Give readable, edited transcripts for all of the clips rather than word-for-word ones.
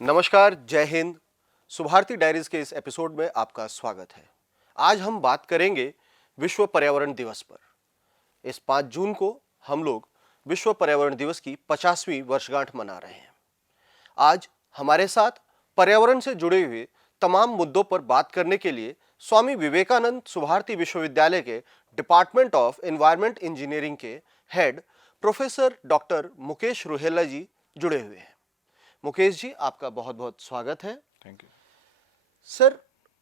नमस्कार, जय हिंद। सुभारती डायरीज के इस एपिसोड में आपका स्वागत है। आज हम बात करेंगे विश्व पर्यावरण दिवस पर। इस 5 जून को हम लोग विश्व पर्यावरण दिवस की 50वीं वर्षगांठ मना रहे हैं। आज हमारे साथ पर्यावरण से जुड़े हुए तमाम मुद्दों पर बात करने के लिए स्वामी विवेकानंद सुभारती विश्वविद्यालय के डिपार्टमेंट ऑफ एनवायरमेंट इंजीनियरिंग के head professor doctor Mukesh Ruhela ji जुड़े हुए हैं। मुकेश जी, आपका बहुत बहुत स्वागत है। थैंक यू सर,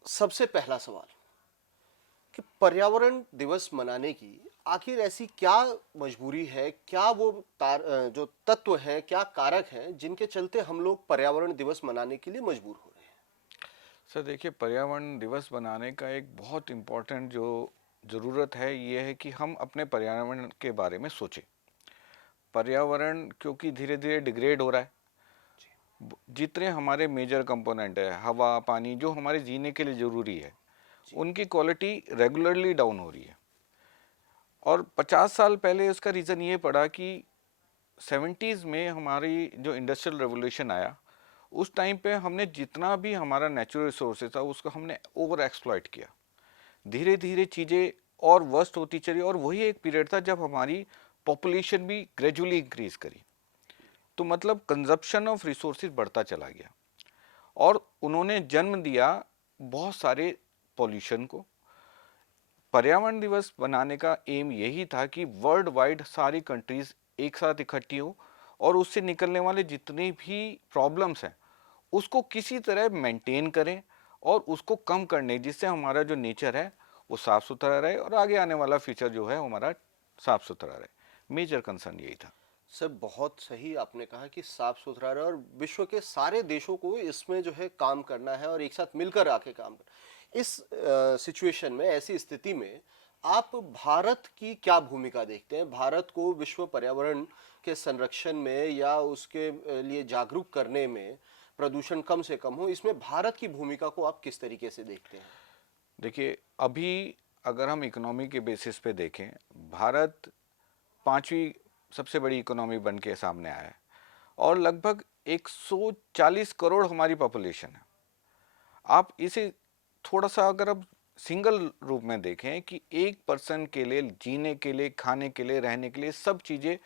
सबसे पहला सवाल कि पर्यावरण दिवस मनाने की आखिर ऐसी क्या मजबूरी है, क्या वो जो तत्व हैं, क्या कारक हैं जिनके चलते हम लोग पर्यावरण दिवस मनाने के लिए मजबूर हो रहे हैं। सर। देखिए, पर्यावरण दिवस बनाने का एक बहुत इम्पोर्टेंट जो ज़रूरत है ये है कि हम अपने पर्यावरण के बारे में सोचें। पर्यावरण क्योंकि धीरे धीरे डिग्रेड हो रहा है। जितने हमारे मेजर कंपोनेंट है, हवा, पानी, जो हमारे जीने के लिए ज़रूरी है, उनकी क्वालिटी रेगुलरली डाउन हो रही है। और 50 साल पहले उसका रीज़न ये पड़ा कि 70s में हमारी जो इंडस्ट्रियल रेवोल्यूशन आया, उस टाइम पे हमने जितना भी हमारा नेचुरल रिसोर्सेज था उसको हमने ओवर एक्सप्लॉइट किया। धीरे धीरे चीज़ें और वर्स्ट होती चली, और वही एक पीरियड था जब हमारी पॉपुलेशन भी ग्रेजुअली इंक्रीज करी। तो मतलब कंजप्शन ऑफ रिसोर्सेज बढ़ता चला गया, और उन्होंने जन्म दिया बहुत सारे पॉल्यूशन को। पर्यावरण दिवस बनाने का एम यही था कि वर्ल्ड वाइड सारी कंट्रीज एक साथ इकट्ठी हो और उससे निकलने वाले जितने भी प्रॉब्लम्स हैं उसको किसी तरह मेंटेन करें और उसको कम करने, जिससे हमारा जो नेचर है वो साफ सुथरा रहे और आगे आने वाला फ्यूचर जो है हमारा साफ सुथरा रहे। मेजर कंसर्न यही था। सर, बहुत सही आपने कहा कि साफ सुथरा रहे और विश्व के सारे देशों को इसमें जो है काम करना है और एक साथ मिलकर आके काम करना। इस सिचुएशन में, ऐसी स्थिति में आप भारत की क्या भूमिका देखते हैं? भारत को विश्व पर्यावरण के संरक्षण में या उसके लिए जागरूक करने में, प्रदूषण कम से कम हो, इसमें भारत की भूमिका को आप किस तरीके से देखते हैं? देखिए, अभी अगर हम इकोनॉमी के बेसिस पे देखें, भारत 5वीं सबसे बड़ी इकोनॉमी बन के सामने आया है और लगभग 140 करोड़ हमारी पॉपुलेशन है। आप इसे थोड़ा सा अगर अब सिंगल रूप में देखें कि एक पर्सन के लिए जीने के लिए, खाने के लिए, रहने के लिए, सब चीज़ें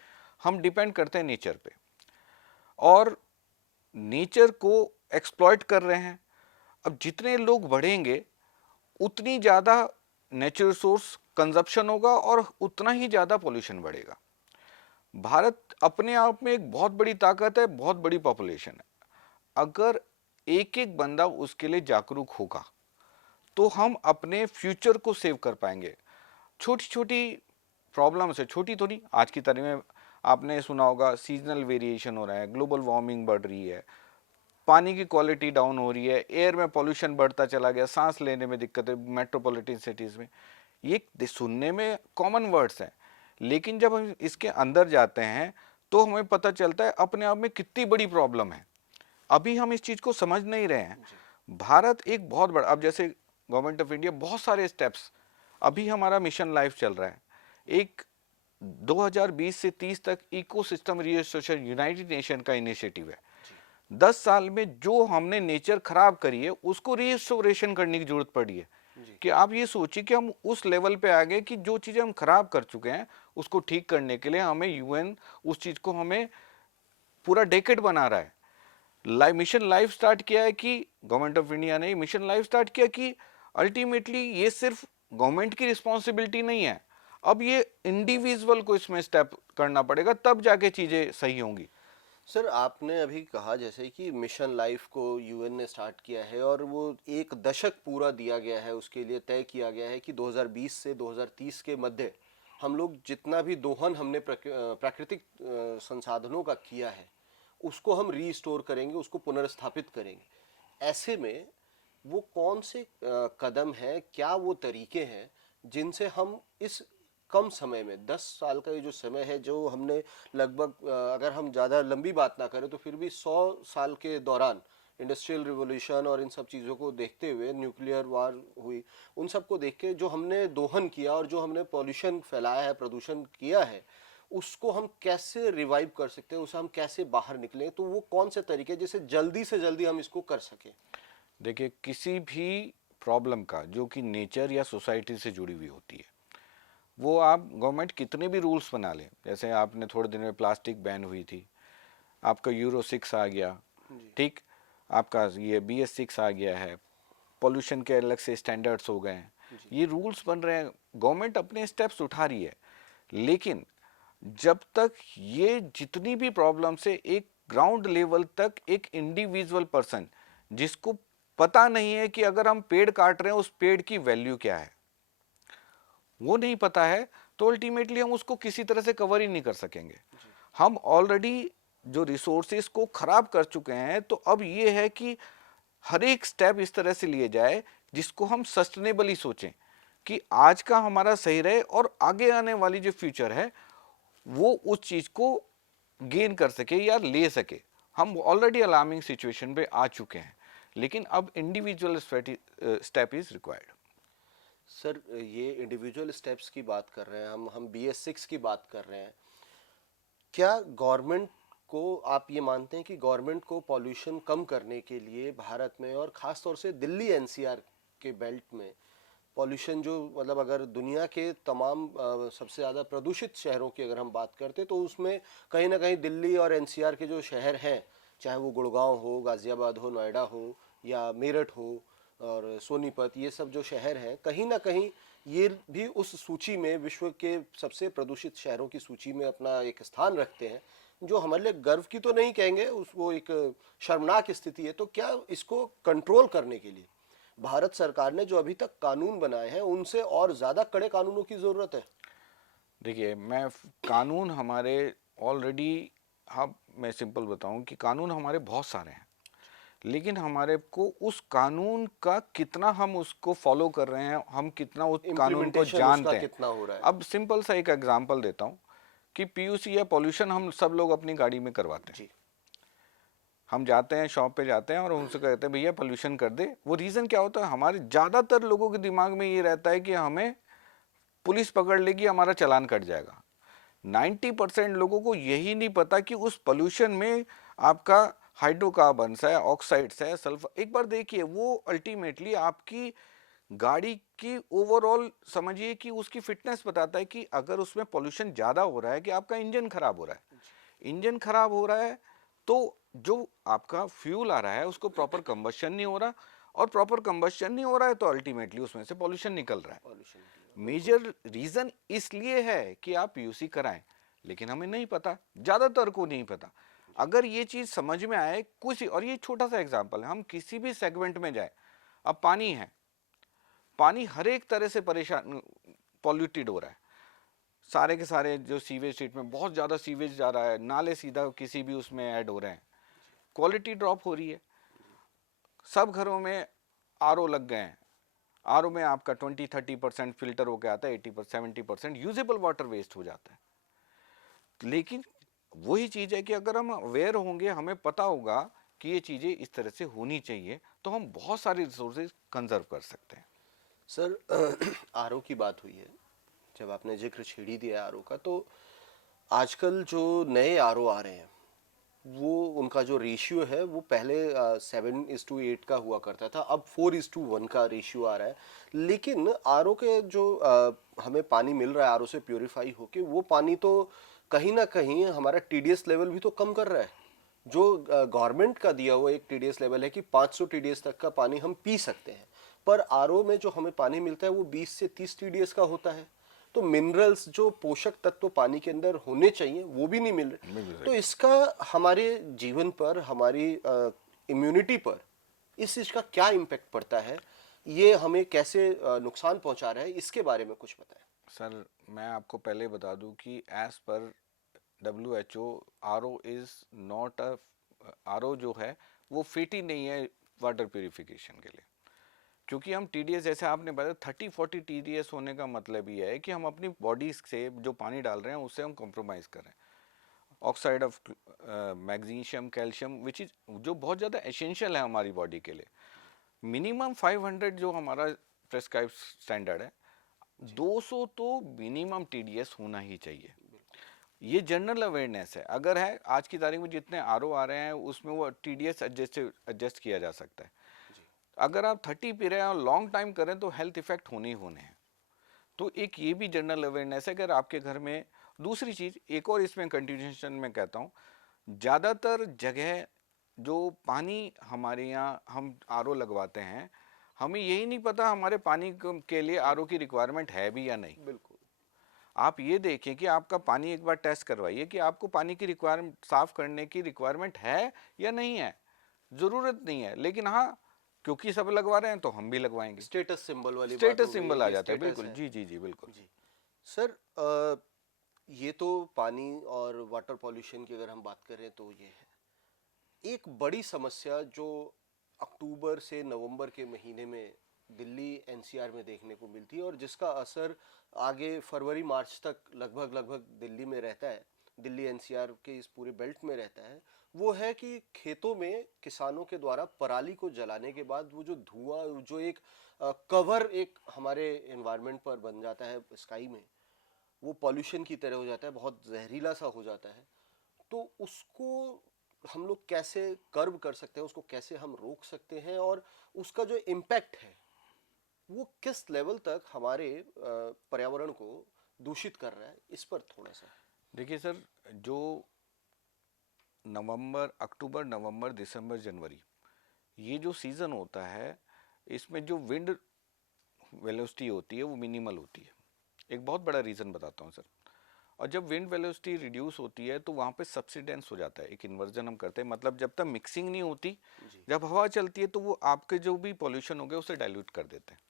हम डिपेंड करते हैं नेचर पे, और नेचर को एक्सप्लॉइट कर रहे हैं। अब जितने लोग बढ़ेंगे उतनी ज़्यादा नेचुरल रिसोर्स कंजप्शन होगा और उतना ही ज़्यादा पोल्यूशन बढ़ेगा। भारत अपने आप में एक बहुत बड़ी ताकत है, बहुत बड़ी पॉपुलेशन है। अगर एक एक बंदा उसके लिए जागरूक होगा तो हम अपने फ्यूचर को सेव कर पाएंगे। छोटी छोटी प्रॉब्लम्स है, छोटी तो नहीं, आज की तारीख में आपने सुना होगा सीजनल वेरिएशन हो रहा है, ग्लोबल वार्मिंग बढ़ रही है, पानी की क्वालिटी डाउन हो रही है, एयर में पॉल्यूशन बढ़ता चला गया, सांस लेने में दिक्कत है मेट्रोपॉलिटन सिटीज़ में। ये सुनने में कॉमन वर्ड्स हैं, लेकिन जब हम इसके अंदर जाते हैं तो हमें पता चलता है अपने आप में कितनी बड़ी प्रॉब्लम है। अभी हम इस चीज़ को समझ नहीं रहे हैं। भारत एक बहुत बड़ा, अब जैसे गवर्नमेंट ऑफ इंडिया बहुत सारे स्टेप्स, अभी हमारा मिशन लाइफ चल रहा है, एक 2020 से 30 तक इकोसिस्टम रिस्टोरेशन यूनाइटेड नेशन का इनिशिएटिव है। 10 साल में जो हमने नेचर खराब करी है उसको रिस्टोरेशन करने की जरूरत पड़ी है। कि आप ये सोचिए कि हम उस लेवल पे आ गए कि जो चीज़ें हम खराब कर चुके हैं उसको ठीक करने के लिए हमें यूएन उस चीज़ को हमें पूरा डेकेड बना रहा है। मिशन लाइफ स्टार्ट किया है कि गवर्नमेंट ऑफ इंडिया ने मिशन लाइफ स्टार्ट किया कि अल्टीमेटली ये सिर्फ गवर्नमेंट की रिस्पॉन्सिबिलिटी नहीं है, अब ये इंडिविजुअल को इसमें स्टेप करना पड़ेगा, तब जाके चीज़ें सही होंगी। सर, आपने अभी कहा जैसे कि मिशन लाइफ को यूएन ने स्टार्ट किया है और वो एक दशक पूरा दिया गया है, उसके लिए तय किया गया है कि 2020 से 2030 के मध्य हम लोग जितना भी दोहन हमने प्राकृतिक संसाधनों का किया है उसको हम रीस्टोर करेंगे, उसको पुनर्स्थापित करेंगे। ऐसे में वो कौन से कदम हैं, क्या वो तरीके हैं जिनसे हम इस कम समय में, 10 साल का ये जो समय है, जो हमने लगभग अगर हम ज़्यादा लंबी बात ना करें तो फिर भी 100 साल के दौरान इंडस्ट्रियल रिवॉल्यूशन और इन सब चीज़ों को देखते हुए, न्यूक्लियर वार हुई, उन सब को देख के जो हमने दोहन किया और जो हमने पॉल्यूशन फैलाया है, प्रदूषण किया है, उसको हम कैसे रिवाइव कर सकते हैं, उसे हम कैसे बाहर निकलें, तो वो कौन से तरीके जिससे जल्दी से जल्दी हम इसको कर सकें? देखिए, किसी भी प्रॉब्लम का जो कि नेचर या सोसाइटी से जुड़ी हुई होती है, वो आप गवर्नमेंट कितने भी रूल्स बना लें, जैसे आपने थोड़े दिन में प्लास्टिक बैन हुई थी, आपका यूरो 6 आ गया, जी। ठीक, आपका ये BS6 आ गया है, पोल्यूशन के अलग से स्टैंडर्ड्स हो गए हैं, जी। ये रूल्स बन रहे हैं, गवर्नमेंट अपने स्टेप्स उठा रही है। लेकिन जब तक ये जितनी भी प्रॉब्लम से एक ग्राउंड लेवल तक एक इंडिविजुअल पर्सन जिसको पता नहीं है कि अगर हम पेड़ काट रहे हैं उस पेड़ की वैल्यू क्या है, वो नहीं पता है, तो अल्टीमेटली हम उसको किसी तरह से कवर ही नहीं कर सकेंगे। जी। हम ऑलरेडी जो रिसोर्सेज को खराब कर चुके हैं, तो अब ये है कि हर एक स्टेप इस तरह से लिए जाए जिसको हम सस्टेनेबली सोचें कि आज का हमारा सही रहे और आगे आने वाली जो फ्यूचर है वो उस चीज को गेन कर सके या ले सके। हम ऑलरेडी अलार्मिंग सिचुएशन पे आ चुके हैं, लेकिन अब individual step is required. Sir, ये इंडिविजुअल स्टेप्स की बात कर रहे हैं हम BS6 की बात कर रहे हैं। क्या गवर्नमेंट को, आप ये मानते हैं कि गवर्नमेंट को पॉल्यूशन कम करने के लिए भारत में और ख़ास तौर से दिल्ली NCR के बेल्ट में पॉल्यूशन, जो मतलब अगर दुनिया के तमाम सबसे ज़्यादा प्रदूषित शहरों की अगर हम बात करते हैं तो उसमें कहीं ना कहीं दिल्ली और NCR के जो शहर हैं, चाहे वो गुड़गांव हो, गाज़ियाबाद हो, नोएडा हो या मेरठ हो और सोनीपत, ये सब जो शहर हैं कहीं ना कहीं ये भी उस सूची में, विश्व के सबसे प्रदूषित शहरों की सूची में अपना एक स्थान रखते हैं, जो हमारे लिए गर्व की तो नहीं कहेंगे, उस वो एक शर्मनाक स्थिति है। तो क्या इसको कंट्रोल करने के लिए भारत सरकार ने जो अभी तक कानून बनाए हैं उनसे और ज़्यादा कड़े कानूनों की ज़रूरत है? देखिए, कानून हमारे ऑलरेडी, हाँ, मैं सिंपल बताऊं कि कानून हमारे बहुत सारे हैं, लेकिन हमारे को उस कानून का कितना हम उसको फॉलो कर रहे हैं, हम कितना उस कानून को इम्प्लीमेंटेशन उसका जानते हैं। कितना हो रहा है? अब सिंपल सा एक एग्जांपल देता हूं कि PUC या पॉल्यूशन हम सब लोग अपनी गाड़ी में करवाते हैं। जी। हम जाते हैं, शॉप पे जाते हैं और उनसे कहते हैं भैया पोल्यूशन कर दे। वो रीज़न क्या होता है, हमारे ज़्यादातर लोगों के दिमाग में ये रहता है कि हमें पुलिस पकड़ लेगी, हमारा चालान कट जाएगा। 90% लोगों को यही नहीं पता कि उस पोल्यूशन में आपका हाइड्रोकार्बन्स है, ऑक्साइड्स है, सल्फर। एक बार देखिए, वो अल्टीमेटली आपकी गाड़ी की ओवरऑल समझिए कि उसकी फिटनेस बताता है कि अगर उसमें पोल्यूशन ज़्यादा हो रहा है कि आपका इंजन खराब हो रहा है। इंजन खराब हो रहा है तो जो आपका फ्यूल आ रहा है उसको प्रॉपर कंबशन नहीं हो रहा, और प्रॉपर कंबशन नहीं हो रहा है तो अल्टीमेटली उसमें से पोल्यूशन निकल रहा है। पॉल्यूशन की, बिल्कुल। मेजर रीजन इसलिए है कि आप PUC कराएं, लेकिन हमें नहीं पता, ज्यादातर को नहीं पता। अगर ये चीज समझ में आए कुछ, और ये छोटा सा एग्जांपल है, हम किसी भी सेगमेंट में जाए, अब पानी है, पानी हर एक तरह से परेशान, पॉल्यूटेड हो रहा है। सारे के सारे जो सीवेज ट्रीटमेंट, बहुत ज़्यादा सीवेज जा रहा है, नाले सीधा किसी भी उसमें ऐड हो रहे हैं, क्वालिटी ड्रॉप हो रही है। सब घरों में RO लग गए हैं, RO में आपका 20-30% फिल्टर होकर आता है, 80-70% यूजेबल वाटर वेस्ट हो जाता है। लेकिन वही चीज़ है कि अगर हम अवेयर होंगे, हमें पता होगा कि ये चीज़ें इस तरह से होनी चाहिए, तो हम बहुत सारे रिसोर्सेज कंजर्व कर सकते हैं। सर, RO की बात हुई है, जब आपने जिक्र छेड़ ही दिया RO का, तो आजकल जो नए RO आ रहे हैं वो, उनका जो रेशियो है वो पहले 7:8 का हुआ करता था, अब 4:1 का रेशियो आ रहा है। लेकिन RO के जो हमें पानी मिल रहा है RO से प्योरीफाई होके, वो पानी तो कहीं ना कहीं हमारा TDS लेवल भी तो कम कर रहा है। जो गवर्नमेंट का दिया हुआ एक TDS लेवल है कि 500 TDS तक का पानी हम पी सकते हैं, पर RO में जो हमें पानी मिलता है वो 20 से 30 TDS का होता है। तो मिनरल्स, जो पोषक तत्व पानी के अंदर होने चाहिए, वो भी नहीं मिल रहे। तो इसका हमारे जीवन पर, हमारी इम्यूनिटी पर, इस चीज का क्या इम्पैक्ट पड़ता है? ये हमें कैसे नुकसान पहुंचा रहा है, इसके बारे में कुछ बताएं। सर, मैं आपको पहले बता दूं कि एज पर WHO, RO is not a, RO जो है वो फिट ही नहीं है वाटर प्यूरिफिकेशन के लिए। क्योंकि हम TDS, जैसे आपने बताया, 30-40 TDS होने का मतलब ये है कि हम अपनी बॉडी से जो पानी डाल रहे हैं उससे हम कॉम्प्रोमाइज कर रहे हैं। Oxide of magnesium, calcium, which is जो बहुत ज़्यादा एसेंशियल है हमारी बॉडी के लिए। मिनिमम 500 जो हमारा प्रेस्क्राइब स्टैंडर्ड है, 200 तो मिनिमम TDS होना ही चाहिए। ये जनरल अवेयरनेस है। अगर है आज की तारीख में जितने आरओ आ रहे हैं उसमें वो टीडीएस एडजस्ट किया जा सकता है। जी। अगर आप 30 पी रहे हैं और लॉन्ग टाइम करें तो हेल्थ इफेक्ट होने ही होने हैं। तो एक ये भी जनरल अवेयरनेस है। अगर आपके घर में दूसरी चीज एक और इसमें कंटिन्यूएशन में कहता हूँ, ज़्यादातर जगह जो पानी हमारे यहाँ हम आरओ लगवाते हैं, हमें यही नहीं पता हमारे पानी के लिए आरओ की रिक्वायरमेंट है भी या नहीं। बिल्कुल। आप ये देखें कि आपका पानी एक बार टेस्ट करवाइए कि आपको पानी की रिक्वायरमेंट साफ करने की रिक्वायरमेंट है या नहीं है। ज़रूरत नहीं है, लेकिन हाँ क्योंकि सब लगवा रहे हैं तो हम भी लगवाएंगे। स्टेटस सिंबल वाली बात हो स्टेटस गई सिंबल आ कि जाता है। स्टेटस बिल्कुल, है। जी जी जी, बिल्कुल। जी। सर, ये तो पानी और वाटर पॉल्यूशन की अगर हम बात करें तो ये है एक बड़ी समस्या जो अक्टूबर से नवंबर के महीने में दिल्ली एनसीआर में देखने को मिलती है और जिसका असर आगे फरवरी मार्च तक लगभग लगभग दिल्ली में रहता है, दिल्ली एनसीआर के इस पूरे बेल्ट में रहता है। वो है कि खेतों में किसानों के द्वारा पराली को जलाने के बाद वो जो धुआं, जो एक कवर एक हमारे एनवायरनमेंट पर बन जाता है स्काई में, वो पॉल्यूशन की तरह हो जाता है, बहुत जहरीला सा हो जाता है। तो उसको हम लोग कैसे कर्व कर सकते हैं, उसको कैसे हम रोक सकते हैं और उसका जो इम्पैक्ट है वो किस लेवल तक हमारे पर्यावरण को दूषित कर रहा है, इस पर थोड़ा सा। देखिए सर, जो नवंबर, अक्टूबर, नवंबर, दिसंबर, जनवरी, ये जो सीज़न होता है इसमें जो विंड वेलोसिटी होती है वो मिनिमल होती है। एक बहुत बड़ा रीज़न बताता हूँ सर। और जब विंड वेलोसिटी रिड्यूस होती है तो वहाँ पे सब्सिडेंस हो जाता है। एक इन्वर्जन हम करते हैं, मतलब जब तक मिक्सिंग नहीं होती, जी। जब हवा चलती है तो वो आपके जो भी पॉल्यूशन हो गया उसे डाइल्यूट कर देते हैं,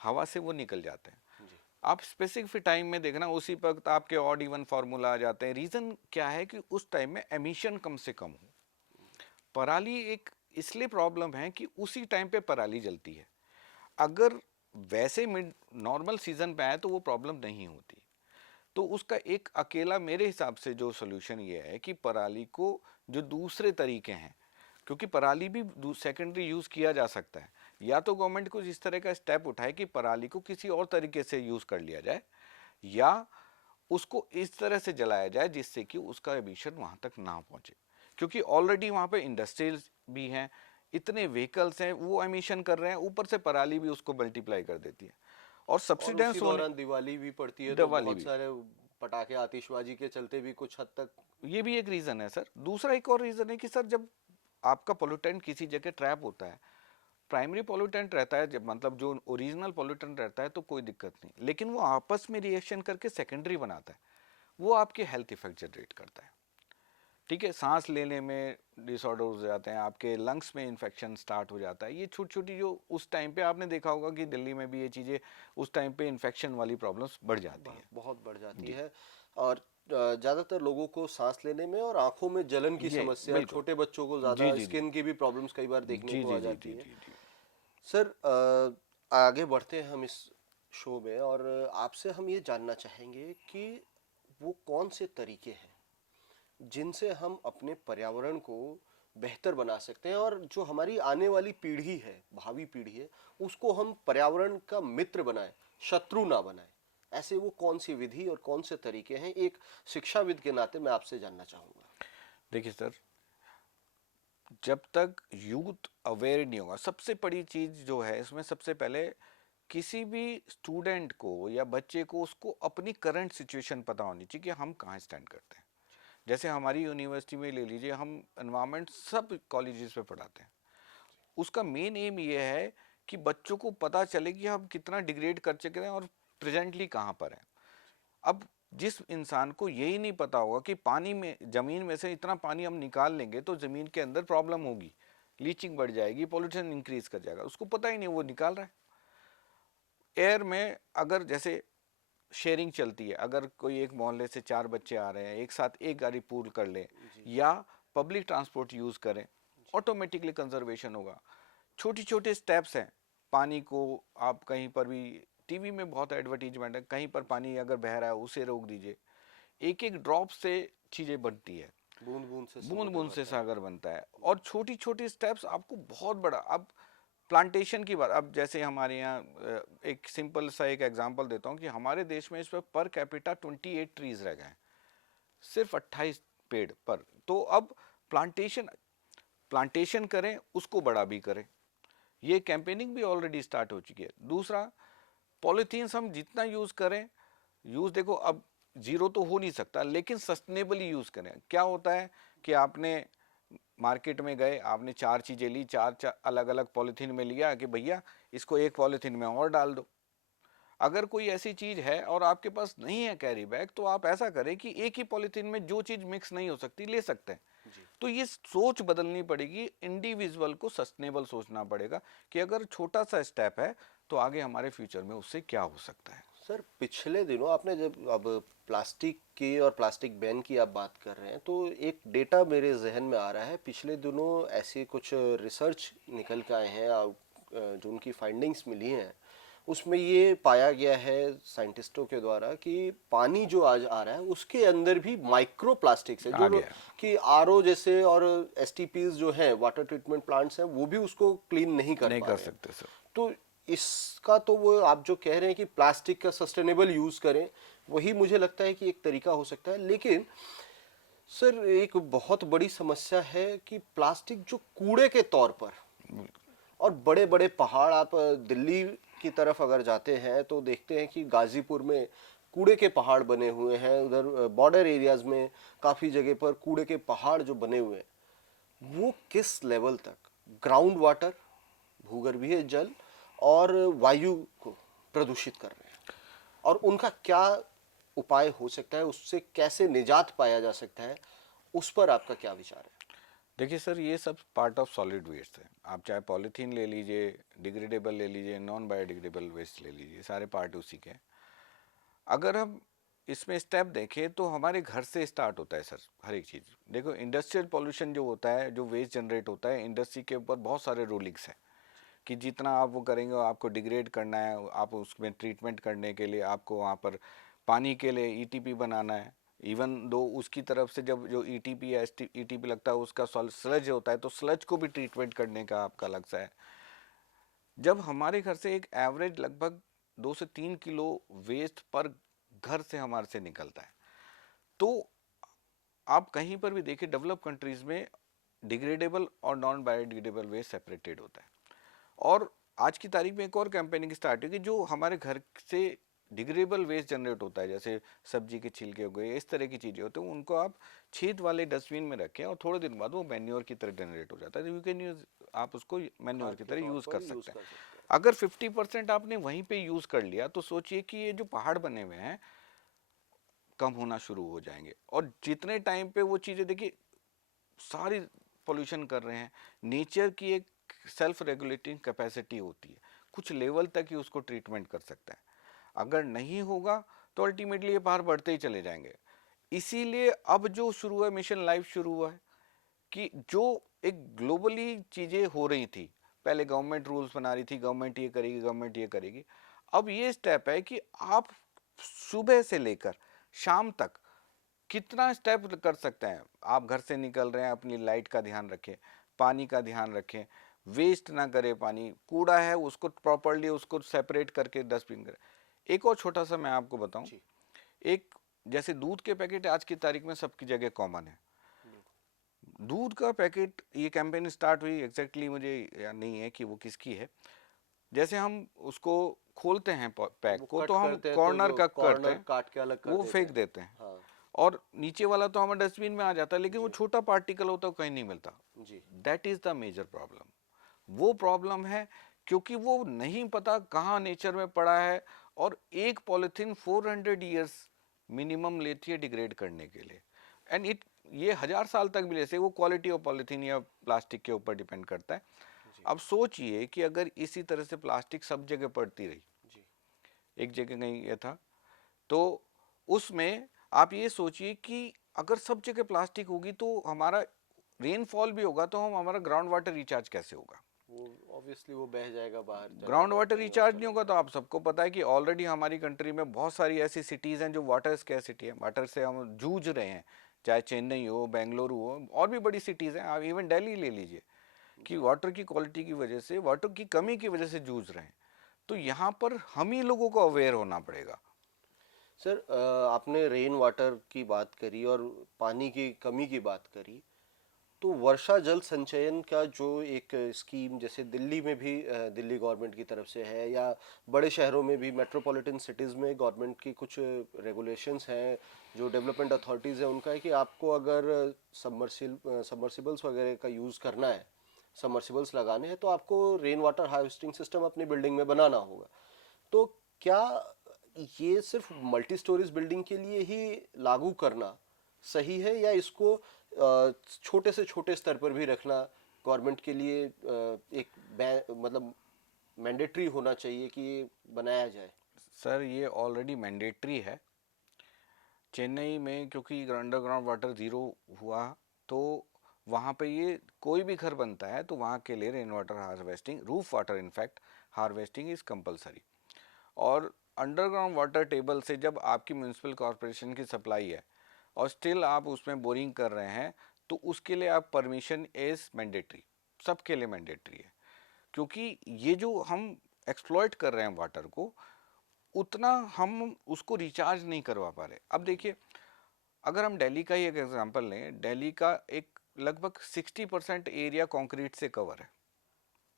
हवा से वो निकल जाते हैं। जी। आप स्पेसिफिक टाइम में देखना उसी वक्त आपके ऑड इवन फार्मूला आ जाते हैं। रीज़न क्या है कि उस टाइम में एमिशन कम से कम हो। पराली एक इसलिए प्रॉब्लम है कि उसी टाइम पे पराली जलती है। अगर वैसे मिड नॉर्मल सीजन पे आए तो वो प्रॉब्लम नहीं होती। तो उसका एक अकेला मेरे हिसाब से जो सोल्यूशन ये है कि पराली को जो दूसरे तरीके हैं, क्योंकि पराली भी सेकेंडरी यूज़ किया जा सकता है, या तो गवर्नमेंट कुछ इस तरह का स्टेप उठाए कि पराली को किसी और तरीके से यूज़ कर लिया जाए, या उसको इस तरह से जलाया जाए जिससे कि उसका एमिशन वहाँ तक ना पहुँचे। क्योंकि ऑलरेडी वहाँ पे इंडस्ट्रीज भी हैं, इतने व्हीकल्स हैं, वो एमिशन कर रहे हैं, ऊपर से पराली भी उसको मल्टीप्लाई कर देती है। और और उसी सब्सिडेंस होने, दौरान दिवाली भी पड़ती है तो दिवाली बहुत भी, सारे पटाखे आतिशबाजी के चलते भी कुछ हद तक। ये भी एक रीज़न है सर। दूसरा एक और रीज़न है कि सर जब आपका पोल्यूटेंट किसी जगह ट्रैप होता है, प्राइमरी पोल्यूटेंट रहता है, जब मतलब जो ओरिजिनल पोल्यूटेंट रहता है तो कोई दिक्कत नहीं, लेकिन वो आपस में रिएक्शन करके सेकेंडरी बनाता है, वो आपके हेल्थ इफेक्ट जनरेट करता है। ठीक है, सांस लेने में डिसऑर्डर हो जाते हैं, आपके लंग्स में इन्फेक्शन स्टार्ट हो जाता है। ये छोटी छोटी जो उस टाइम पे आपने देखा होगा कि दिल्ली में भी ये चीज़ें उस टाइम पे इन्फेक्शन वाली प्रॉब्लम्स बढ़ जाती हैं। बहुत बढ़ जाती जी, है। और ज़्यादातर लोगों को सांस लेने में और आंखों में जलन की ये समस्या, बिल्कुल, छोटे बच्चों को जी ज़्यादा जी जी स्किन की भी प्रॉब्लम्स कई बार देखने जी को जी आ जी जाती जी है। जी जी सर, आगे बढ़ते हैं हम इस शो में और आपसे हम ये जानना चाहेंगे कि वो कौन से तरीके हैं जिनसे हम अपने पर्यावरण को बेहतर बना सकते हैं और जो हमारी आने वाली पीढ़ी है, भावी पीढ़ी है, उसको हम पर्यावरण का मित्र बनाएं, शत्रु ना बनाएं। ऐसे वो कौन सी विधि और कौन से तरीके हैं, एक शिक्षाविद के नाते मैं आपसे जानना चाहूँगा। देखिए सर, जब तक यूथ अवेयर नहीं होगा, सबसे बड़ी चीज़ जो है इसमें, सबसे पहले किसी भी स्टूडेंट को या बच्चे को उसको अपनी करंट सिचुएशन पता होनी चाहिए कि हम कहाँ स्टैंड करते हैं। जैसे हमारी यूनिवर्सिटी में ले लीजिए, हम एनवायरनमेंट सब कॉलेजेस पे पढ़ाते हैं। उसका मेन एम ये है कि बच्चों को पता चले कि हम कितना डिग्रेड कर चुके हैं और प्रेजेंटली कहाँ पर हैं। अब जिस इंसान को यही नहीं पता होगा कि पानी में, ज़मीन में से इतना पानी हम निकाल लेंगे तो ज़मीन के अंदर प्रॉब्लम होगी, लीचिंग बढ़ जाएगी, पॉल्यूशन इंक्रीज कर जाएगा, उसको पता ही नहीं, वो निकाल रहा है। एयर में अगर जैसे शेयरिंग चलती है, अगर कोई एक मोहल्ले से 4 बच्चे आ रहे हैं, एक साथ एक गाड़ी पूल कर लें या पब्लिक ट्रांसपोर्ट यूज़ करें, ऑटोमेटिकली कंजर्वेशन होगा। छोटी छोटे स्टेप्स हैं। पानी को आप कहीं पर भी, टीवी में बहुत एडवर्टीजमेंट है, कहीं पर पानी अगर बह रहा है उसे रोक दीजिए। एक एक ड्रॉप से चीज़ें बनती है, बूंद बूंद से बूंद समुद्र बूंद से भरता है। सागर बनता है। और छोटी छोटी स्टेप्स आपको बहुत बड़ा, अब प्लांटेशन की बात, अब जैसे हमारे यहाँ एक सिंपल सा एक एग्जांपल देता हूँ कि हमारे देश में इस पर कैपिटा 28 ट्रीज रह गए हैं। सिर्फ 28 पेड़ पर। तो अब प्लांटेशन प्लांटेशन करें, उसको बड़ा भी करें। ये कैंपेनिंग भी ऑलरेडी स्टार्ट हो चुकी है। दूसरा, पॉलीथीन्स हम जितना यूज़ करें, यूज़ देखो अब जीरो तो हो नहीं सकता, लेकिन सस्टेनेबली यूज़ करें। क्या होता है कि आपने मार्केट में गए, आपने 4 चीज़ें ली, चार अलग अलग पॉलीथीन में लिया कि भैया इसको एक पॉलीथीन में और डाल दो। अगर कोई ऐसी चीज़ है और आपके पास नहीं है कैरी बैग, तो आप ऐसा करें कि एक ही पॉलीथीन में जो चीज़ मिक्स नहीं हो सकती ले सकते हैं। तो ये सोच बदलनी पड़ेगी, इंडिविजुअल को सस्टेनेबल सोचना पड़ेगा कि अगर छोटा सा स्टेप है तो आगे हमारे फ्यूचर में उससे क्या हो सकता है। सर, पिछले दिनों आपने जब अब प्लास्टिक की और प्लास्टिक बैन की आप बात कर रहे हैं, तो एक डेटा मेरे जहन में आ रहा है। पिछले दिनों ऐसे कुछ रिसर्च निकल के आए हैं, जो उनकी फाइंडिंग्स मिली हैं, उसमें ये पाया गया है साइंटिस्टों के द्वारा कि पानी जो आज आ रहा है उसके अंदर भी माइक्रो प्लास्टिक्स है, आ जो गया। कि आरओ जैसे और एसटीपीज जो हैं, वाटर ट्रीटमेंट प्लांट्स हैं, वो भी उसको क्लीन नहीं कर नहीं पा कर रहे हैं। सकते सर। तो इसका तो वो आप जो कह रहे हैं कि प्लास्टिक का सस्टेनेबल यूज करें, वही मुझे लगता है कि एक तरीका हो सकता है। लेकिन सर, एक बहुत बड़ी समस्या है कि प्लास्टिक जो कूड़े के तौर पर, और बड़े बड़े पहाड़, आप दिल्ली की तरफ अगर जाते हैं तो देखते हैं कि गाजीपुर में कूड़े के पहाड़ बने हुए हैं। उधर बॉर्डर एरियाज में काफ़ी जगह पर कूड़े के पहाड़ जो बने हुए हैं, वो किस लेवल तक ग्राउंड वाटर, भूगर्भीय जल और वायु को प्रदूषित कर रहे हैं, और उनका क्या उपाय हो सकता है, उससे कैसे निजात पाया जा सकता है, उस पर आपका क्या विचार है? देखिए सर, ये सब पार्ट ऑफ सॉलिड वेस्ट है। आप चाहे पॉलीथीन ले लीजिए, डिग्रेडेबल ले लीजिए, नॉन बायोडिग्रेडेबल वेस्ट ले लीजिए, सारे पार्ट उसी के हैं। अगर हम इसमें स्टेप देखें तो हमारे घर से स्टार्ट होता है सर, हर एक चीज़। देखो, इंडस्ट्रियल पॉल्यूशन जो होता है, जो वेस्ट जनरेट होता है, इंडस्ट्री के ऊपर बहुत सारे रूलिंग्स हैं कि जितना आप वो करेंगे, आपको डिग्रेड करना है, आप उसमें ट्रीटमेंट करने के लिए आपको वहाँ पर पानी के लिए ईटीपी बनाना है। इवन दो उसकी तरफ से जब जो ईटीपी या ईटीपी लगता है, उसका स्लज होता है, तो स्लज को भी ट्रीटमेंट करने का आपका अलग सा है। जब हमारे घर से एक एवरेज लगभग 2 से 3 किलो वेस्ट पर घर से हमारे से निकलता है, तो आप कहीं पर भी देखिए डेवलप कंट्रीज में डिग्रेडेबल और नॉन बायोडिग्रेडेबल वेस्ट सेपरेटेड होता है। और आज की तारीख में एक और कैंपेनिंग स्टार्ट हुई कि जो हमारे घर से डिग्रेडेबल वेस्ट जनरेट होता है, जैसे सब्जी के छिलके हो गए, इस तरह की चीज़ें होती हैं, उनको आप छेद वाले डस्टबिन में रखें और थोड़े दिन बाद वो मैन्योर की तरह जनरेट हो जाता है। यू कैन यूज, आप उसको मैन्योर खाद की के तरह तौर यूज़ पर कर यूज सकते कर हैं। सकते हैं। अगर 50% आपने वहीं पे यूज़ कर लिया, तो सोचिए कि ये जो पहाड़ बने हुए हैं कम होना शुरू हो जाएंगे। और जितने टाइम पे वो चीज़ें, देखिए, सारी पोल्यूशन कर रहे हैं, नेचर की एक सेल्फ रेगुलेटिंग कैपेसिटी होती है, कुछ लेवल तक ही उसको ट्रीटमेंट कर सकता है। अगर नहीं होगा तो अल्टीमेटली ये बाहर बढ़ते ही चले जाएंगे। इसीलिए अब जो शुरू है, मिशन लाइफ शुरू हुआ है कि जो एक ग्लोबली चीज़ें हो रही थी, पहले गवर्नमेंट रूल्स बना रही थी, गवर्नमेंट ये करेगी, गवर्नमेंट ये करेगी। अब ये स्टेप है कि आप सुबह से लेकर शाम तक कितना स्टेप कर सकते हैं। आप घर से निकल रहे हैं, अपनी लाइट का ध्यान रखें, पानी का ध्यान रखें, वेस्ट ना करें पानी, कूड़ा है उसको प्रॉपरली उसको सेपरेट करके डस्टबिन करें। एक और छोटा सा मैं आपको बताऊं, जी। एक जैसे दूध के पैकेट आज की तारीख में सबकी जगह कॉमन है। दूध का पैकेट, ये कैंपेन स्टार्ट हुई, एग्जैक्टली मुझे याद नहीं है कि वो किसकी है। जैसे हम उसको खोलते हैं पैक वो को, तो कट हम करते हैं तो कॉर्नर जो कट करते कॉर्नर हैं, काट के अलग कर वो देते फेंक हैं। देते हैं, हाँ। और नीचे वाला तो हमारे डस्टबिन में आ जाता है, लेकिन वो जी। छोटा पार्टिकल होता है, कहीं नहीं मिलता। जी। That is the major problem. वो प्रॉब्लम है क्योंकि वो नहीं पता कहाँ नेचर में पड़ा है। और एक पॉलिथीन 400 ईयर्स मिनिमम लेती है डिग्रेड करने के लिए, एंड इट, ये 1000 साल तक भी ले सकते। वो क्वालिटी ऑफ पॉलिथीन या प्लास्टिक के ऊपर डिपेंड करता है। जी। अब सोचिए कि अगर इसी तरह से प्लास्टिक सब जगह पड़ती रही, जी। एक जगह कहीं ये था, तो उसमें आप ये सोचिए कि अगर सब जगह प्लास्टिक होगी तो हमारा रेनफॉल भी होगा, तो हम हमारा ग्राउंड वाटर रिचार्ज कैसे होगा? वो ऑब्वियसली वो बह जाएगा, बाहर ग्राउंड जाएगा, वाटर कहीं और रिचार्ज नहीं चला होगा। तो जाएगा। आप सबको पता है कि ऑलरेडी हमारी कंट्री में बहुत सारी ऐसी सिटीज़ हैं जो वाटर स्कैरसिटी है, वाटर से हम जूझ रहे हैं। चाहे चेन्नई हो, बेंगलुरु हो, और भी बड़ी सिटीज़ हैं, आप इवन दिल्ली ले लीजिए, कि वाटर की क्वालिटी की वजह से, वाटर की कमी की वजह से जूझ रहे हैं। तो यहाँ पर हम ही लोगों को अवेयर होना पड़ेगा। सर आपने रेन वाटर की बात करी और पानी की कमी की बात करी, तो वर्षा जल संचयन का जो एक स्कीम जैसे दिल्ली में भी दिल्ली गवर्नमेंट की तरफ से है, या बड़े शहरों में भी मेट्रोपॉलिटन सिटीज़ में गवर्नमेंट की कुछ रेगुलेशंस हैं, जो डेवलपमेंट अथॉरिटीज़ हैं उनका है कि आपको अगर सबमर्सिबल्स वगैरह का यूज़ करना है, सबमर्सिबल्स लगाने हैं, तो आपको रेन वाटर हार्वेस्टिंग सिस्टम अपनी बिल्डिंग में बनाना होगा। तो क्या ये सिर्फ मल्टी स्टोरीज बिल्डिंग के लिए ही लागू करना सही है, या इसको छोटे से छोटे स्तर पर भी रखना गवर्नमेंट के लिए मतलब मैंडेटरी होना चाहिए कि ये बनाया जाए? सर ये ऑलरेडी मैंडेटरी है। चेन्नई में क्योंकि अंडरग्राउंड वाटर ज़ीरो हुआ, तो वहाँ पे ये कोई भी घर बनता है तो वहाँ के लिए rain water harvesting, roof water in fact harvesting is compulsory. और अंडरग्राउंड वाटर टेबल से जब आपकी म्यूनिसिपल कॉरपोरेशन की सप्लाई है और स्टिल आप उसमें बोरिंग कर रहे हैं, तो उसके लिए आप परमिशन इज़ मैंडेटरी, सबके लिए मैंडेटरी है। क्योंकि ये जो हम एक्सप्लॉइट कर रहे हैं वाटर को, उतना हम उसको रिचार्ज नहीं करवा पा रहे। अब देखिए, अगर हम दिल्ली का ही एक एग्जांपल लें, दिल्ली का एक लगभग 60% एरिया कंक्रीट से कवर है।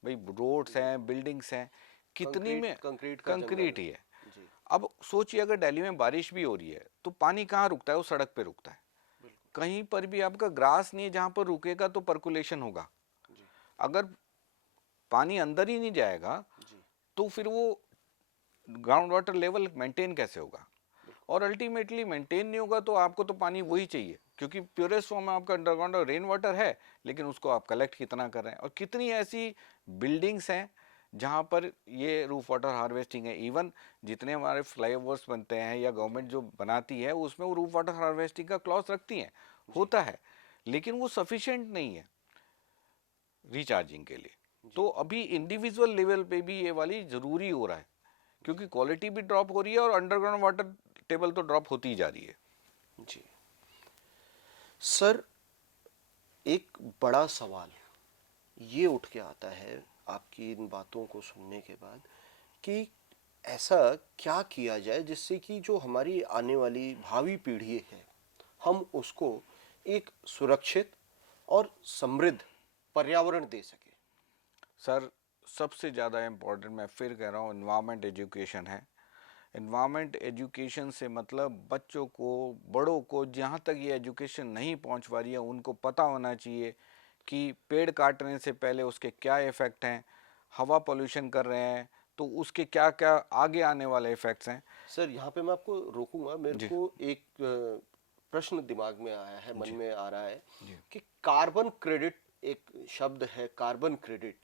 भाई रोड्स हैं, बिल्डिंग्स हैं, कितनी में कंक्रीट का जंगल कंक्रीट ही है। है जी। अब सोचिए अगर दिल्ली में बारिश भी हो रही है तो पानी कहाँ रुकता है? वो सड़क पे रुकता है। कहीं पर भी आपका ग्रास नहीं है जहाँ पर रुकेगा तो पर्कुलेशन होगा। जी। अगर पानी अंदर ही नहीं जाएगा जी। तो फिर वो ग्राउंड वाटर लेवल मेंटेन कैसे होगा? और अल्टीमेटली मेंटेन नहीं होगा तो आपको तो पानी वही चाहिए, क्योंकि प्योरेस्ट फॉर्म में आपका अंडरग्राउंड और रेन वाटर है, लेकिन उसको आप कलेक्ट कितना कर रहे हैं? और कितनी ऐसी बिल्डिंग्स हैं जहाँ पर ये रूफ वाटर हार्वेस्टिंग है। इवन जितने हमारे फ्लाईओवर्स बनते हैं या गवर्नमेंट जो बनाती है उसमें वो रूफ वाटर हार्वेस्टिंग का क्लॉज रखती हैं, होता है, लेकिन वो सफिशिएंट नहीं है रिचार्जिंग के लिए। तो अभी इंडिविजुअल लेवल पे भी ये वाली ज़रूरी हो रहा है, क्योंकि क्वालिटी भी ड्रॉप हो रही है और अंडरग्राउंड वाटर टेबल तो ड्रॉप होती ही जा रही है। जी सर, एक बड़ा सवाल ये उठ के आता है आपकी इन बातों को सुनने के बाद, कि ऐसा क्या किया जाए जिससे कि जो हमारी आने वाली भावी पीढ़ी है, हम उसको एक सुरक्षित और समृद्ध पर्यावरण दे सके। सर सबसे ज़्यादा इम्पोर्टेंट मैं फिर कह रहा हूँ इन्वायरमेंट एजुकेशन है। इन्वायरमेंट एजुकेशन से मतलब बच्चों को, बड़ों को, जहाँ तक ये एजुकेशन नहीं पहुँच पा रही है उनको पता होना चाहिए कि पेड़ काटने से पहले उसके क्या इफ़ेक्ट हैं। हवा पोल्यूशन कर रहे हैं तो उसके क्या क्या आगे आने वाले इफ़ेक्ट्स हैं। सर यहाँ पे मैं आपको रोकूंगा, मेरे जी को एक प्रश्न दिमाग में आया है, मन जी में आ रहा है जी कि कार्बन क्रेडिट, एक शब्द है कार्बन क्रेडिट,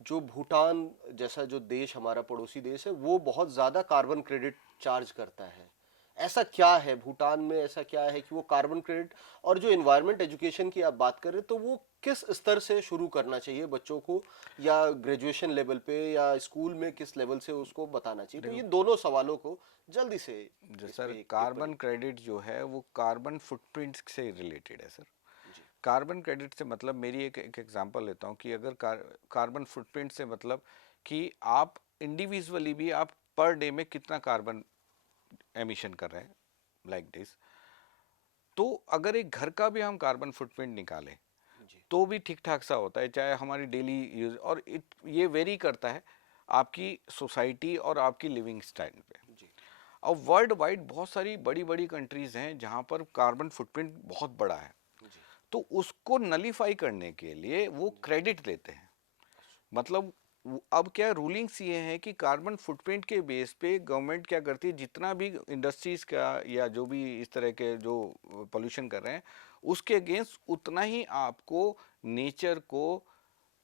जो भूटान जैसा जो देश, हमारा पड़ोसी देश है, वो बहुत ज़्यादा कार्बन क्रेडिट चार्ज करता है। ऐसा क्या है भूटान में, ऐसा क्या है कि वो कार्बन क्रेडिट, और जो इन्वायरमेंट एजुकेशन की आप बात कर रहे हैं, तो वो किस स्तर से शुरू करना चाहिए बच्चों को, या ग्रेजुएशन लेवल पे या स्कूल में किस लेवल से उसको बताना चाहिए? तो ये दोनों सवालों को जल्दी से इस सर पे एक कार्बन टिप्पणी। क्रेडिट जो है वो कार्बन फुटप्रिंट से रिलेटेड है सर। जी। कार्बन क्रेडिट से मतलब, मेरी एक एग्जांपल लेता हूँ कि अगर कार्बन फुटप्रिंट से मतलब कि आप इंडिविजुअली भी आप पर डे में कितना कार्बन एमिशन कर रहे हैं, लाइक दिस। तो अगर एक घर का भी हम कार्बन फुटप्रिंट निकालें जी। तो भी ठीक ठाक सा होता है, चाहे हमारी डेली यूज, और ये वेरी करता है आपकी सोसाइटी और आपकी लिविंग स्टाइल पे। जी। अब वर्ल्ड वाइड बहुत सारी बड़ी बड़ी कंट्रीज हैं जहाँ पर कार्बन फुटप्रिंट बहुत बड़ा है, जी। तो उसको नलीफाई करने के लिए वो क्रेडिट लेते हैं। मतलब अब क्या रूलिंग्स ये हैं कि कार्बन फुटप्रिंट के बेस पे गवर्नमेंट क्या करती है, जितना भी इंडस्ट्रीज का या जो भी इस तरह के जो पोल्यूशन कर रहे हैं उसके अगेंस्ट उतना ही आपको नेचर को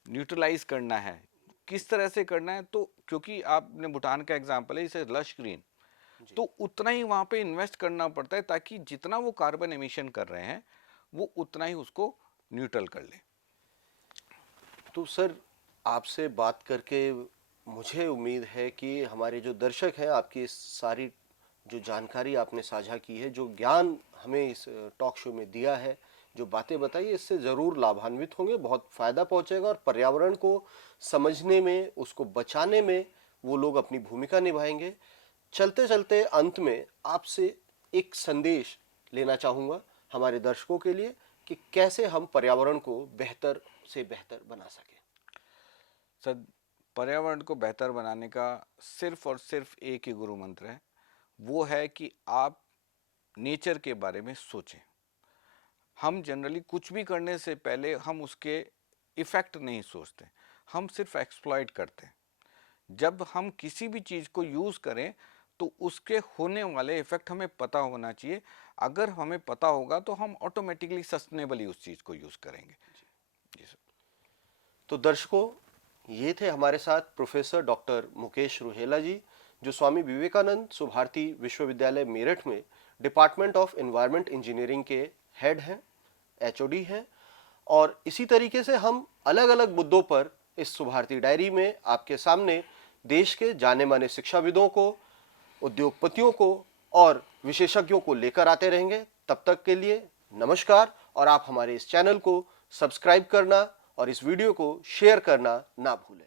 न्यूट्रलाइज करना है। किस तरह से करना है? तो क्योंकि आपने भूटान का एग्जांपल है, इसे लश ग्रीन, जी। तो उतना ही वहाँ पे इन्वेस्ट करना पड़ता है ताकि जितना वो कार्बन एमिशन कर रहे हैं वो उतना ही उसको न्यूट्रल कर ले। तो सर, आपसे बात करके मुझे उम्मीद है कि हमारे जो दर्शक हैं, आपकी इस सारी जो जानकारी आपने साझा की है, जो ज्ञान हमें इस टॉक शो में दिया है, जो बातें बताई है, इससे ज़रूर लाभान्वित होंगे, बहुत फ़ायदा पहुंचेगा, और पर्यावरण को समझने में, उसको बचाने में वो लोग अपनी भूमिका निभाएंगे। चलते चलते अंत में आपसे एक संदेश लेना चाहूँगा हमारे दर्शकों के लिए कि कैसे हम पर्यावरण को बेहतर से बेहतर बना सकें। सर, पर्यावरण को बेहतर बनाने का सिर्फ और सिर्फ एक ही गुरु मंत्र है, वो है कि आप नेचर के बारे में सोचें। हम जनरली कुछ भी करने से पहले हम उसके इफ़ेक्ट नहीं सोचते, हम सिर्फ एक्सप्लॉइट करते हैं। जब हम किसी भी चीज़ को यूज़ करें तो उसके होने वाले इफ़ेक्ट हमें पता होना चाहिए। अगर हमें पता होगा तो हम ऑटोमेटिकली सस्टेनेबली उस चीज़ को यूज़ करेंगे। जी सर। तो दर्शकों, ये थे हमारे साथ प्रोफेसर डॉक्टर मुकेश रुहेला जी, जो स्वामी विवेकानंद सुभारती विश्वविद्यालय मेरठ में डिपार्टमेंट ऑफ एनवायरनमेंट इंजीनियरिंग के हेड हैं, एचओडी हैं। और इसी तरीके से हम अलग अलग मुद्दों पर इस सुभारती डायरी में आपके सामने देश के जाने माने शिक्षाविदों को, उद्योगपतियों को और विशेषज्ञों को लेकर आते रहेंगे। तब तक के लिए नमस्कार, और आप हमारे इस चैनल को सब्सक्राइब करना और इस वीडियो को शेयर करना ना भूलें।